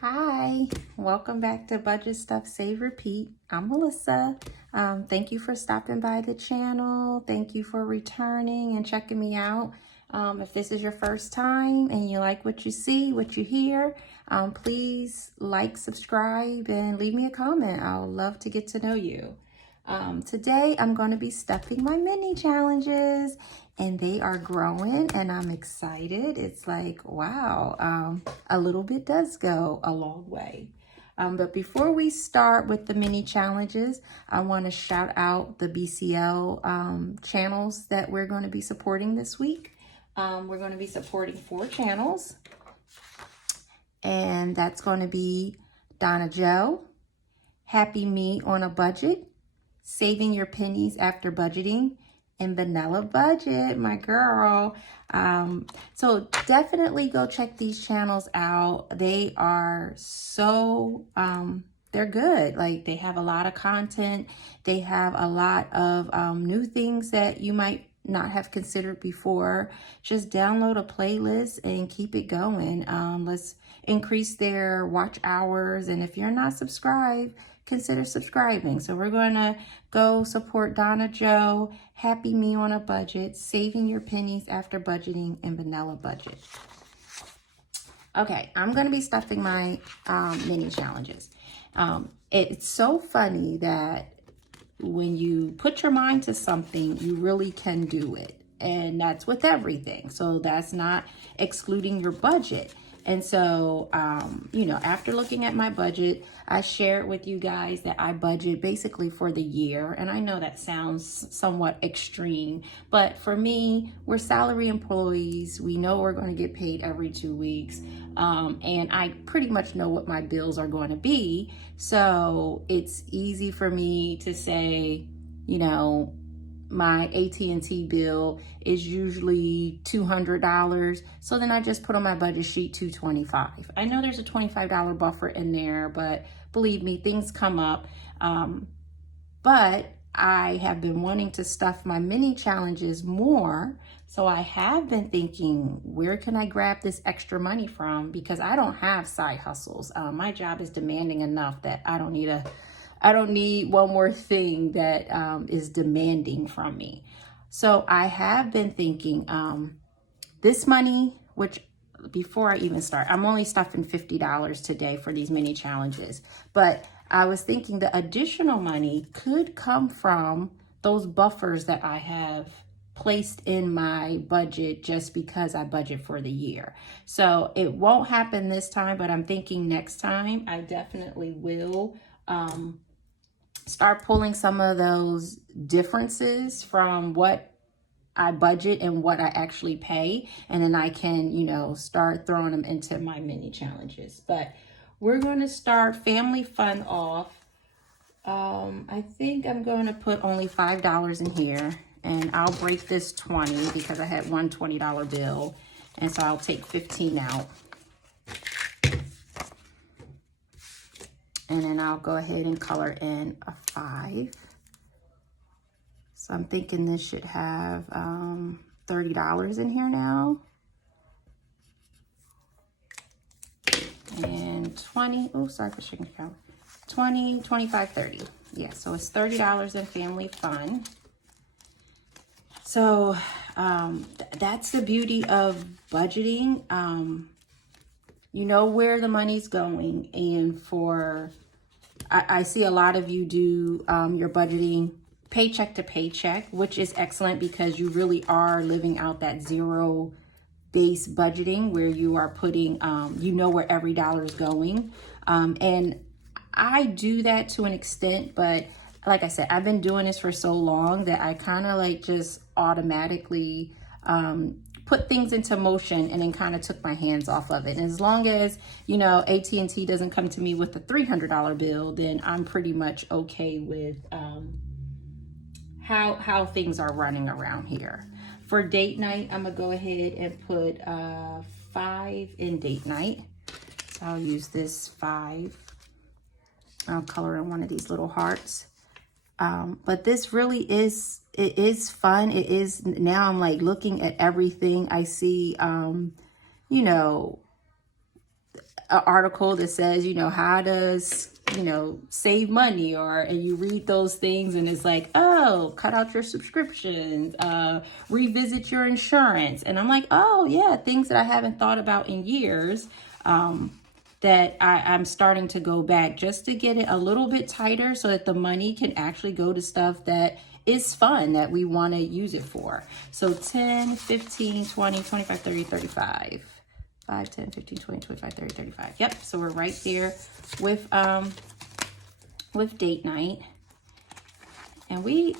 Hi, welcome back to Budget Stuff Save Repeat. I'm Melissa. Thank you for stopping by the channel. Thank you for returning and checking me out. If this is your first time and you like what you see, what you hear, please like, subscribe, and leave me a comment. I'll love to get to know you. Today, I'm going to be stuffing my mini challenges, and they are growing, and I'm excited. It's like, wow, a little bit does go a long way. But before we start with the mini challenges, I want to shout out the BCL channels that we're going to be supporting this week. We're going to be supporting 4 channels, and that's going to be Donna Joe, Happy Me on a Budget, Saving Your Pennies After Budgeting, and Vanilla Budget, my girl. So definitely go check these channels out. They are so, they're good. Like, they have a lot of content. They have a lot of new things that you might not have considered before. Just download a playlist and keep it going. Let's increase their watch hours. And if you're not subscribed, consider subscribing. So we're going to go support Donna Joe, Happy Me on a Budget, Saving Your Pennies After Budgeting, and Vanilla Budget. Okay, I'm going to be stuffing my mini challenges. It's so funny that when you put your mind to something, you really can do it. And that's with everything. So that's not excluding your budget. And so, after looking at my budget, I shared with you guys that I budget basically for the year. And I know that sounds somewhat extreme, but for me, we're salary employees. We know we're going to get paid every 2 weeks. And I pretty much know what my bills are going to be. So it's easy for me to say, my AT&T bill is usually $200. So then I just put on my budget sheet $225. I know there's a $25 buffer in there, but believe me, things come up. But I have been wanting to stuff my mini challenges more. So I have been thinking, where can I grab this extra money from? Because I don't have side hustles. My job is demanding enough that I don't need one more thing that is demanding from me. So I have been thinking this money, which before I even start, I'm only stuffing $50 today for these mini challenges. But I was thinking the additional money could come from those buffers that I have placed in my budget just because I budget for the year. So it won't happen this time, but I'm thinking next time I definitely will start pulling some of those differences from what I budget and what I actually pay. And then I can, start throwing them into my mini challenges. But we're going to start family fun off. I think I'm going to put only $5 in here. And I'll break this 20 because I had one $20 bill. And so I'll take 15 out. And then I'll go ahead and color in a 5. So I'm thinking this should have $30 in here now. And 20, oh, sorry for shaking the camera. 20, 25, 30. Yeah, so it's $30 in family fun. So that's the beauty of budgeting. You know where the money's going. And I see a lot of you do your budgeting paycheck to paycheck, which is excellent because you really are living out that zero base budgeting where you are putting, where every dollar is going. And I do that to an extent, but like I said, I've been doing this for so long that I kind of just automatically put things into motion and then kind of took my hands off of it. And as long as, AT&T doesn't come to me with a $300 bill, then I'm pretty much okay with how things are running around here. For date night, I'm going to go ahead and put 5 in date night. So I'll use this 5. I'll color in one of these little hearts. But this really is, it is fun. It is, now I'm looking at everything. I see, an article that says, you know, how does, you know, save money, and you read those things and it's like, oh, cut out your subscriptions, revisit your insurance. And I'm like, oh yeah, things that I haven't thought about in years, that I'm starting to go back just to get it a little bit tighter so that the money can actually go to stuff that is fun, that we want to use it for. So 10, 15, 20, 25, 30, 35. 5, 10, 15, 20, 25, 30, 35. Yep, so we're right there with date night. And we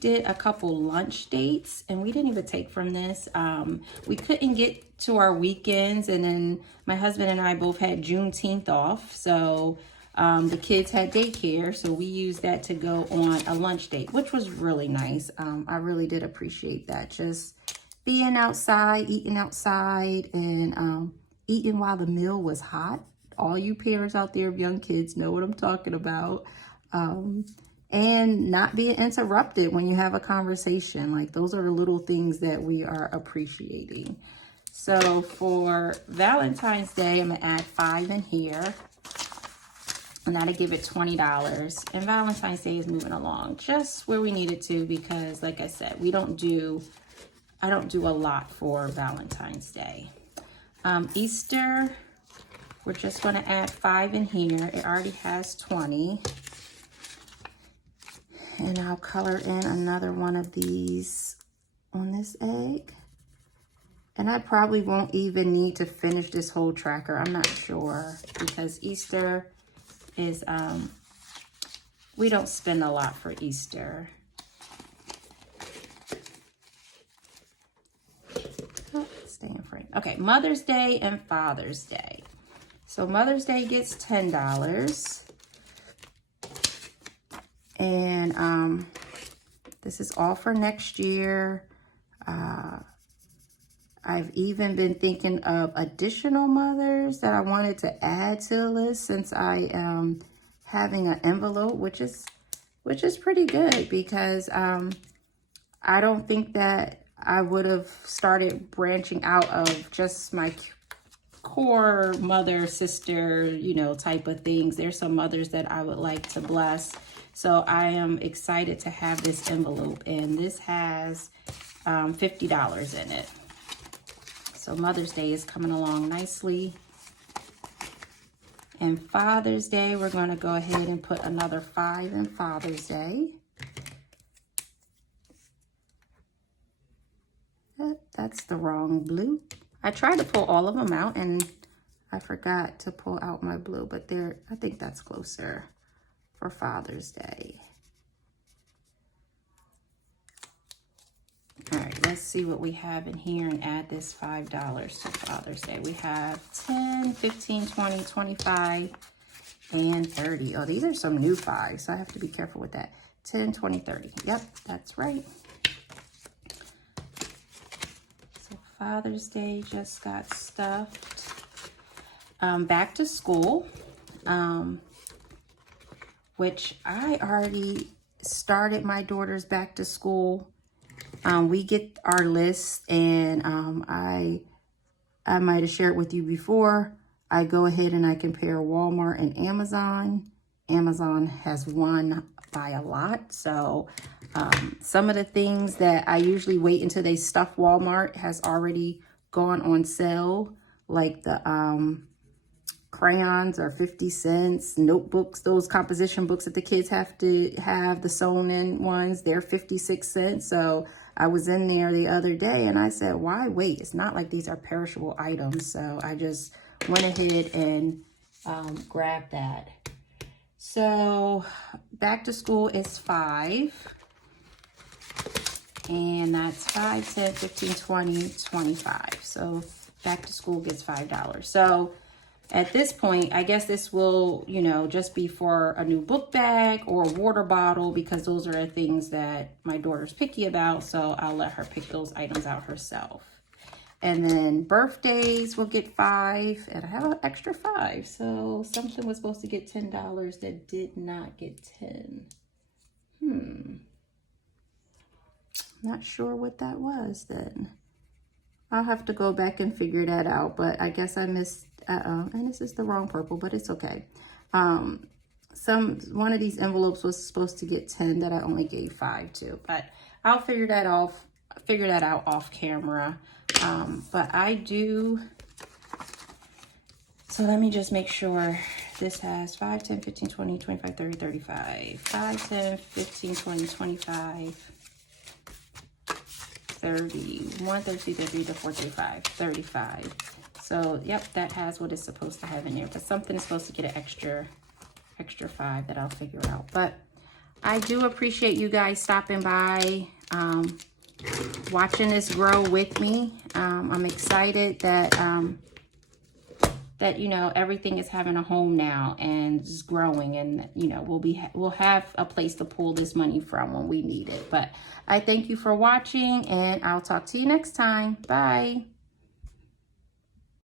did a couple lunch dates, and we didn't even take from this. We couldn't get to our weekends, and then my husband and I both had Juneteenth off. So the kids had daycare, so we used that to go on a lunch date, which was really nice. I really did appreciate that. Just being outside, and eating while the meal was hot. All you parents out there of young kids know what I'm talking about. And not being interrupted when you have a conversation. Like, those are the little things that we are appreciating. So for Valentine's Day, I'm gonna add 5 in here, and that'll give it $20. And Valentine's Day is moving along just where we need it to, because like I said, I don't do a lot for Valentine's Day. Easter, we're just gonna add 5 in here. It already has 20. And I'll color in another one of these on this egg. And I probably won't even need to finish this whole tracker. I'm not sure, because Easter is, we don't spend a lot for Easter. Oh, stay in frame. Okay, Mother's Day and Father's Day. So Mother's Day gets $10. And this is all for next year. I've even been thinking of additional mothers that I wanted to add to the list, since I am having an envelope, which is pretty good, because I don't think that I would have started branching out of just my core mother, sister, you know, type of things. There's some mothers that I would like to bless. So I am excited to have this envelope, and this has $50 in it. So Mother's Day is coming along nicely. And Father's Day, we're going to go ahead and put another 5 in Father's Day. That's the wrong blue. I tried to pull all of them out, and I forgot to pull out my blue, but there, I think that's closer for Father's Day. All right, let's see what we have in here and add this $5 to Father's Day. We have 10, 15, 20, 25, and 30. Oh, these are some new 5s, so I have to be careful with that. 10, 20, 30. Yep, that's right. So Father's Day just got stuffed. Back to school, which I already started my daughter's back to school. We get our list, and I might have shared with you before. I go ahead and I compare Walmart and Amazon. Amazon has won by a lot. So some of the things that I usually wait until they stuff Walmart has already gone on sale, like the crayons are 50 cents. Notebooks, those composition books that the kids have to have, the sewn in ones, they're 56 cents. So I was in there the other day and I said, why wait? It's not like these are perishable items. So I just went ahead and grabbed that. So back to school is 5. And that's 5, 10, 15, 20, 25. So back to school gets $5. So at this point, I guess this will, you know, just be for a new book bag or a water bottle, because those are the things that my daughter's picky about. So I'll let her pick those items out herself. And then birthdays will get 5, and I have an extra 5. So something was supposed to get $10 that did not get 10. Not sure what that was then. I'll have to go back and figure that out, but I guess I missed, and this is the wrong purple, but it's okay. One of these envelopes was supposed to get 10 that I only gave 5 to, but I'll figure that out off camera. But I do, so let me just make sure this has 5, 10, 15, 20, 25, 30, 35, 5, 10, 15, 20, 25, 31, 32, 33, 34, 35, 35. So, yep, that has what it's supposed to have in there. But something is supposed to get an extra 5 that I'll figure out. But I do appreciate you guys stopping by, watching this grow with me. I'm excited that, that, you know, everything is having a home now and is growing, and, you know, we'll have a place to pull this money from when we need it. But I thank you for watching, and I'll talk to you next time. Bye.